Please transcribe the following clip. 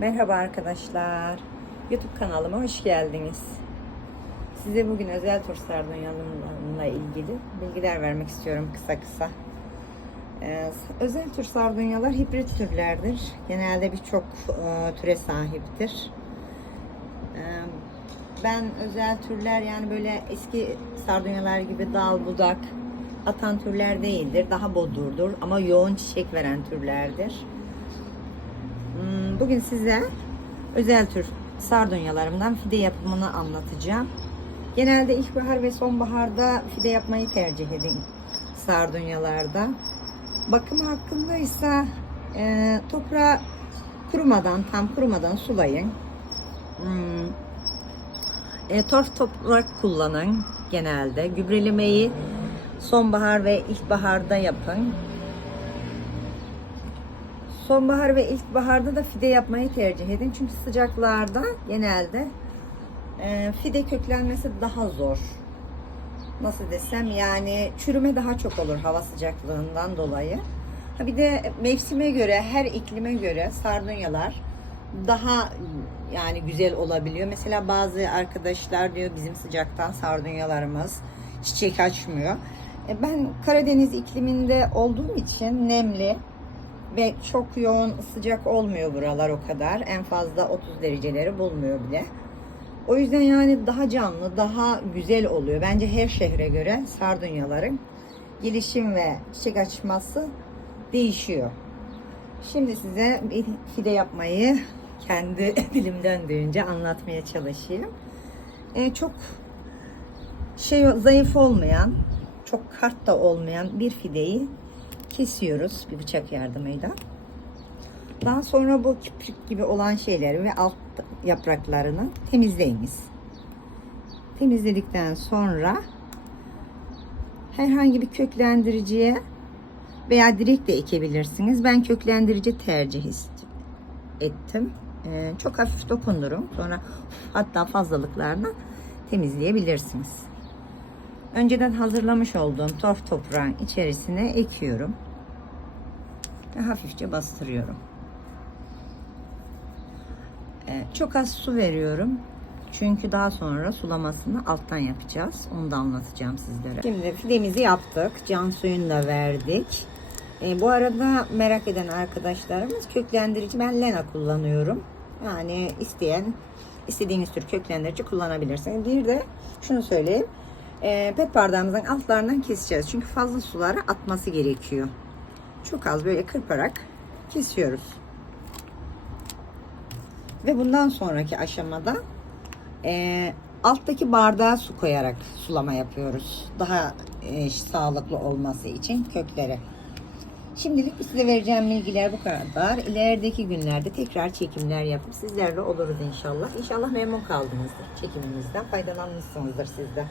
Merhaba arkadaşlar. YouTube kanalıma hoş geldiniz. Size bugün özel tur sardunyalarımla ilgili bilgiler vermek istiyorum kısa kısa. Ee, özel tur sardunyalar hibrit türlerdir. Genelde birçok e, türe sahiptir. Ee, ben özel türler yani böyle eski sardunyalar gibi dal budak atan türler değildir. Daha bodurdur ama yoğun çiçek veren türlerdir. Bugün size özel tür sardunyalarımdan fide yapımını anlatacağım. Genelde ilkbahar ve sonbaharda fide yapmayı tercih edin sardunyalarda. Bakım hakkında ise e, toprağı kurumadan, tam kurumadan sulayın. Hmm, e, torf toprak kullanın genelde. Gübrelemeyi sonbahar ve ilkbaharda yapın. Sonbahar ve ilkbaharda da fide yapmayı tercih edin. Çünkü sıcaklarda genelde e, fide köklenmesi daha zor. Nasıl desem yani çürüme daha çok olur hava sıcaklığından dolayı. Ha bir de mevsime göre, her iklime göre sardunyalar daha yani güzel olabiliyor. Mesela bazı arkadaşlar diyor bizim sıcaktan sardunyalarımız çiçek açmıyor. E, Ben Karadeniz ikliminde olduğum için nemli ve çok yoğun sıcak olmuyor buralar o kadar. En fazla 30 dereceleri bulmuyor bile. O yüzden yani daha canlı, daha güzel oluyor. Bence her şehre göre sardunyaların gelişim ve çiçek açması değişiyor. Şimdi size bir fide yapmayı kendi dilimden duyunca anlatmaya çalışayım. Ee, çok şey zayıf olmayan, çok kart da olmayan bir fideyi kesiyoruz bir bıçak yardımıyla. Daha sonra bu kiprik gibi olan şeyleri ve alt yapraklarını temizleyiniz. Temizledikten sonra herhangi bir köklendiriciye veya direkt de ekebilirsiniz. Ben köklendirici tercih ettim. Ee, çok hafif dokundurum. Sonra hatta fazlalıklarını temizleyebilirsiniz. Önceden hazırlamış olduğum torf toprağın içerisine ekiyorum. Ve hafifçe bastırıyorum. Ee, çok az su veriyorum. Çünkü daha sonra sulamasını alttan yapacağız. Onu da anlatacağım sizlere. Şimdi fidemizi yaptık. Can suyunu da verdik. Ee, bu arada merak eden arkadaşlarımız köklendirici ben Lena kullanıyorum. Yani isteyen istediğiniz tür köklendirici kullanabilirsiniz. Bir de şunu söyleyeyim. E, pet bardağımızın altlarından keseceğiz. Çünkü fazla suları atması gerekiyor. Çok az böyle kırparak kesiyoruz. Ve bundan sonraki aşamada e, alttaki bardağa su koyarak sulama yapıyoruz. Daha e, sağlıklı olması için köklere. Şimdilik size vereceğim bilgiler bu kadar. İlerideki günlerde tekrar çekimler yapıp sizlerle oluruz inşallah. İnşallah memnun kaldınızdır çekimimizden. Faydalanmışsınızdır siz de.